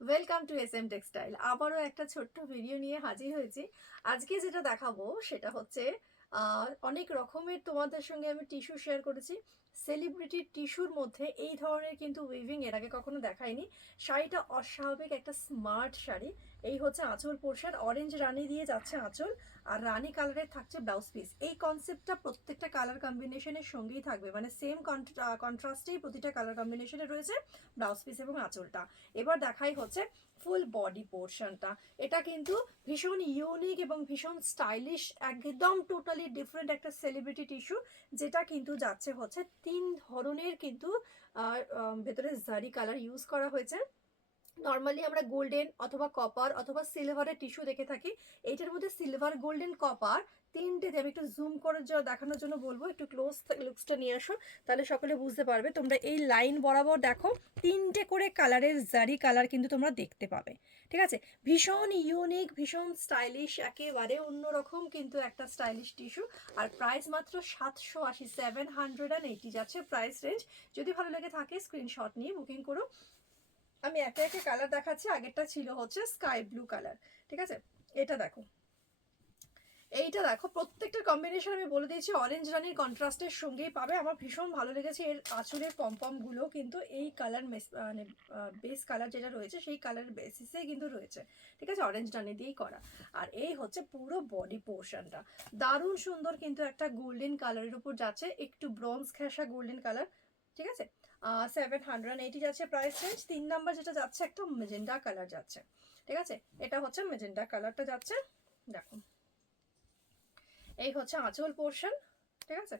Welcome to S M textile. আবারও একটা ছোট্ট ভিডিও নিয়ে হাজির হয়েছি। আজকে যেটা দেখাবো সেটা হচ্ছে অনেক রকমের তোমাদের সঙ্গে আমি টিস্যু শেয়ার করেছি। সেলিব্রিটি টিস্যুর মধ্যে এই ধরনের কিন্তু উইভিং এর আগে কখনো দেখাইনি। শাড়িটা অস্বাভাবিক একটা স্মার্ট শাড়ি। এই হচ্ছে আঁচল পোর্শন, অরেঞ্জ রানি দিয়ে যাচ্ছে আঁচল, আর রানি কালারের থাকছে ব্লাউজ পিস। এই কনসেপ্টটা প্রত্যেকটা কালার কম্বিনেশনের সঙ্গেই থাকবে, মানে সেম কন্ট্রাস্টেই প্রতিটা কালার কম্বিনেশনে রয়েছে ব্লাউজ পিস এবং আঁচলটা। এবার দেখাই হচ্ছে ফুল বডি পোর্শনটা। এটা কিন্তু ভীষণ ইউনিক এবং ভীষণ স্টাইলিশ, একদম টোটালি ডিফারেন্ট একটা সেলিব্রিটি টিস্যু, যেটা কিন্তু যাচ্ছে হচ্ছে তিন ধরনের কিন্তু ভেতরে জারি কালার ইউজ করা হয়েছে। নর্মালি আমরা গোল্ডেন অথবা কপার অথবা সিলভারের টিস্যু দেখে থাকি। এইটার মধ্যে সিলভার, গোল্ডেন, কপার তিনটে, আমি একটু জুম করে দেখানোর জন্য বলবো, একটু ক্লোজ লুকসটা নিয়ে আসো, তাহলে সকলে বুঝতে পারবে। তোমরা এই লাইন বরাবর দেখো, তিনটে করে কালারের জারি কালার কিন্তু তোমরা দেখতে পাবে। ঠিক আছে, ভীষণ ইউনিক, ভীষণ স্টাইলিশ, একেবারে অন্যরকম কিন্তু একটা স্টাইলিশ টিস্যু। আর প্রাইস মাত্র 780, 780 যাচ্ছে প্রাইস রেঞ্জ। যদি ভালো লেগে থাকে স্ক্রিনশট নিয়ে বুকিং করো। আমি একে একে কালার দেখাচ্ছি। আগেরটা ছিল হচ্ছে স্কাই ব্লু কালার। ঠিক আছে, এটা দেখো, এইটা দেখো, প্রত্যেকটা কম্বিনেশন আমি বলে দিয়েছি অরেঞ্জ রানির কন্ট্রাস্টের সঙ্গেই পাবে। আমার ভীষণ ভালো লেগেছে এর আঁচলের পমপমগুলো কিন্তু এই কালার মানে বেস কালার যেটা রয়েছে সেই কালার বেসিসে কিন্তু রয়েছে। ঠিক আছে, অরেঞ্জ রানি দিয়েই করা। আর এই হচ্ছে পুরো বডি পোর্শনটা, দারুণ সুন্দর কিন্তু একটা গোল্ডেন কালারের উপর যাচ্ছে, একটু ব্রোঞ্জ ঘেঁষা গোল্ডেন কালার। ঠিক আছে, 780 যাচ্ছে প্রাইস রেঞ্জ। 3 নাম্বার যেটা যাচ্ছে একটা মেজেন্ডা কালার যাচ্ছে। ঠিক আছে, এটা হচ্ছে মেজেন্ডা কালারটা যাচ্ছে। দেখো, এই হচ্ছে আঁচল পোর্শন। ঠিক আছে,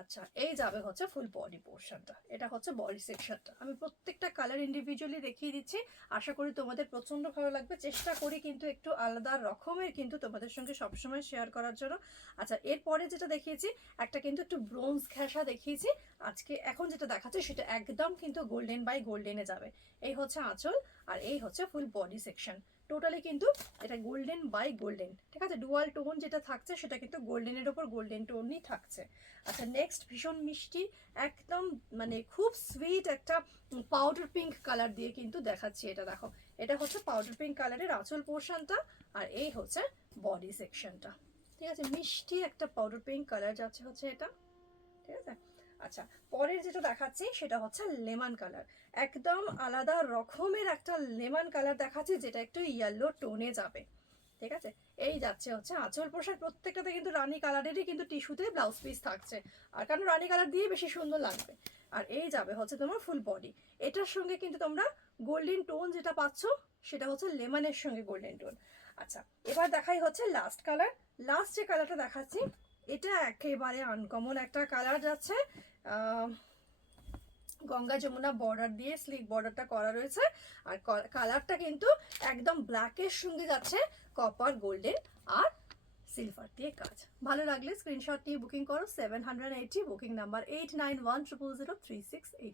আচ্ছা, এই যাবে হচ্ছে ফুল বডি পোর্শনটা। এটা হচ্ছে বডি সেকশনটা। আমি প্রত্যেকটা কালার ইন্ডিভিজুয়ালি দেখিয়ে দিচ্ছি, আশা করি তোমাদের প্রচন্ড ভালো লাগবে। চেষ্টা করি কিন্তু একটু আলাদা রকমের কিন্তু তোমাদের সঙ্গে সবসময় শেয়ার করার জন্য। আচ্ছা, এরপরে যেটা দেখিয়েছি একটা কিন্তু একটু ব্রোঞ্জ ঘেঁষা দেখিয়েছি। আজকে এখন যেটা দেখাচ্ছে সেটা একদম কিন্তু গোল্ডেন বাই গোল্ডেনে যাবে। এই হচ্ছে আঁচল, আর এই হচ্ছে ফুল বডি সেকশন। টোটালি কিন্তু এটা গোল্ডেন বাই গোল্ডেন। ঠিক আছে, ডুয়াল টোন যেটা থাকছে সেটা কিন্তু গোল্ডেনের ওপর গোল্ডেন টোনই থাকছে। আচ্ছা, নেক্সট ভীষণ মিষ্টি, একদম মানে খুব সুইট একটা পাউডার পিঙ্ক কালার দিয়ে কিন্তু দেখাচ্ছি। এটা দেখো, এটা হচ্ছে পাউডার পিঙ্ক কালারের আঁচল পোর্শনটা, আর এই হচ্ছে বডি সেকশনটা। ঠিক আছে, মিষ্টি একটা পাউডার পিঙ্ক কালার যাচ্ছে হচ্ছে এটা। ঠিক আছে, আচ্ছা, পরের যেটা দেখাচ্ছি সেটা হচ্ছে লেমন কালার। একদম আলাদা রকমের একটা লেমন কালার দেখাচ্ছি, যেটা একটু ইয়েলো টোনে যাবে। ঠিক আছে, এই যাচ্ছে হচ্ছে আঁচল পোশাক। প্রত্যেকটাতে কিন্তু রানী কালারেরই কিন্তু টিস্যুতে ব্লাউজ পিস থাকছে, আর কারণ রানী কালার দিয়ে বেশি সুন্দর লাগবে। আর এই যাবে হচ্ছে তোমার ফুল বডি। এটার সঙ্গে কিন্তু তোমরা গোল্ডেন টোন যেটা পাচ্ছ সেটা হচ্ছে লেমনের সঙ্গে গোল্ডেন টোন। আচ্ছা, এবার দেখাই হচ্ছে লাস্ট কালার। লাস্ট যে কালারটা দেখাচ্ছি এটা একেবারে আনকমন একটা কালার যাচ্ছে। গঙ্গা যমুনা বর্ডার দিয়ে স্লিক বর্ডারটা করা রয়েছে, আর কালারটা কিন্তু একদম ব্ল্যাকের সঙ্গে যাচ্ছে কপার, গোল্ডেন আর সিলভার দিয়ে কাজ। ভালো লাগলে স্ক্রিনশট নিয়ে বুকিং করো। 780, বুকিং নাম্বার 8910003684।